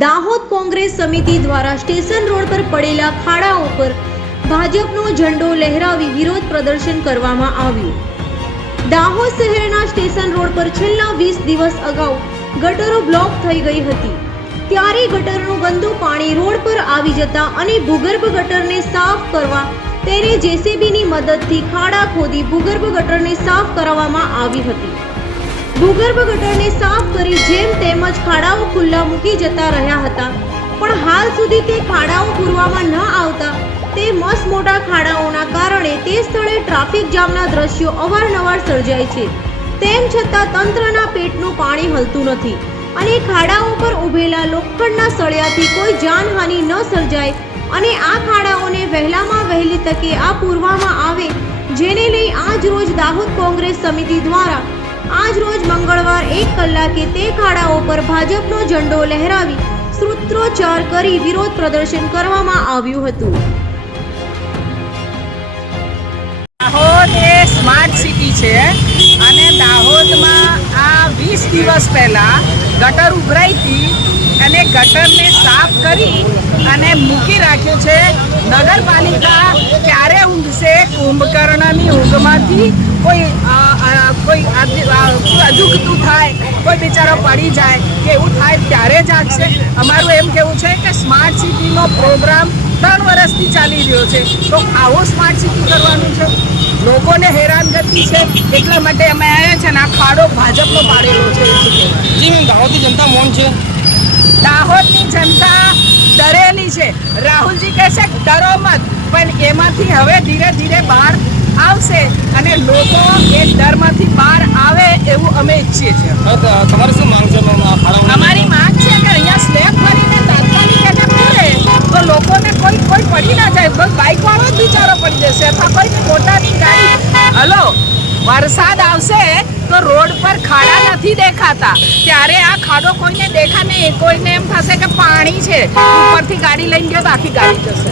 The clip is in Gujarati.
દાહોદ કોંગ્રેસ સમિતિ દ્વારા સ્ટેશન રોડ પર પડેલા ખાડા ઉપર ભાજપનો ઝંડો લહેરાવી વિરોધ પ્રદર્શન કરવામાં આવ્યું. દાહોદ શહેરના સ્ટેશન રોડ પર છેલ્લા વીસ દિવસ અગાઉ ગટરો બ્લોક થઈ ગઈ હતી. ત્યારે ગટરનું ગંદુ પાણી રોડ પર આવી જતા અને ભૂગર્ભ ગટરને સાફ કરવા તેને જેસીબીની મદદથી ખાડા ખોદી ભૂગર્ભ ગટરને સાફ કરાવવામાં આવી હતી. ભૂગર્ભ ગટરને સાફ કરી જેમ તેમજ ખાડાઓ ખુલ્લા મૂકી જતા રહ્યા હતા. પણ હાલ સુધી તે ખાડાઓ પૂરવામાં ન આવતા, તે મસ મોટા ખાડાઓના કારણે તે સ્થળે ટ્રાફિક જામના દ્રશ્યો અવારનવાર સર્જાય છે. તેમ છતાં તંત્રના પેટનું પાણી હલતું નથી અને ખાડાઓ પર ઊભેલા લોખંડના સળિયાથી કોઈ જાનહાનિ ન સર્જાય અને આ ખાડાઓને વહેલામાં વહેલી તકે આ પૂરવામાં આવે, જેને લઈ આજ રોજ દાહોદ કોંગ્રેસ સમિતિ દ્વારા આજ રોજ મંગળવાર એક કલાકે તે ખાડાઓ પર ભાજપનો ઝંડો લહેરાવી સૂત્રોચ્ચાર કરી વિરોધ પ્રદર્શન કરવામાં આવ્યું હતું. દાહોદ એ સ્માર્ટ સિટી છે અને દાહોદમાં આ વીસ દિવસ પહેલા ગટર ઉભરાઈ હતી અને ગટરને સાફ કરી અને મૂકી રાખ્યું છે. નગરપાલિકા ક્યારે ઊંઘશે કુંભકર્ણની ઊંઘમાંથી કોઈ કોઈ અજુગતું થાય કોઈ બિચારો પડી જાય કે એવું થાય ત્યારે જ આગશે અમારું એમ કેવું છે કે સ્માર્ટ સિટીનો પ્રોગ્રામ ત્રણ વર્ષથી ચાલી રહ્યો છે. તો આવો સ્માર્ટ સિટી કરવાનું છે. લોકોને હેરાનગતિ છે. એટલા માટે અમે આવ્યા છે ને આ ખાડો ભાજપનો પાડેલો છે. જી મેમ દાહોદની જનતા મૌન છે. દાહોદની જનતા ડરેલી છે. રાહુલજી કહે છે ડરો મત. પણ એમાંથી હવે ધીરે ધીરે બહાર આવશે અને લોકો એ ડરમાંથી બહાર આવે એવું અમે ઈચ્છીએ છીએ. તમારે શું માંગ છે? અમારી માંગ છે કે અહીંયા સ્લેબ કરીને તાત્કાલિક એને પૂરે તો લોકોને કોઈ કોઈ પડી ના જાય. બસ બાઇક વાળો જ બિચારો પડી જશે. અથવા કોઈ મોટાની ગાડી. હલો વરસાદ આવશે તો રોડ પર ખાડા નથી દેખાતા. ત્યારે આ ખાડો કોઈને દેખા નહીં. કોઈને એમ થશે કે પાણી છે. ઉપરથી ગાડી લઈને ગયો તો આખી ગાડી જશે.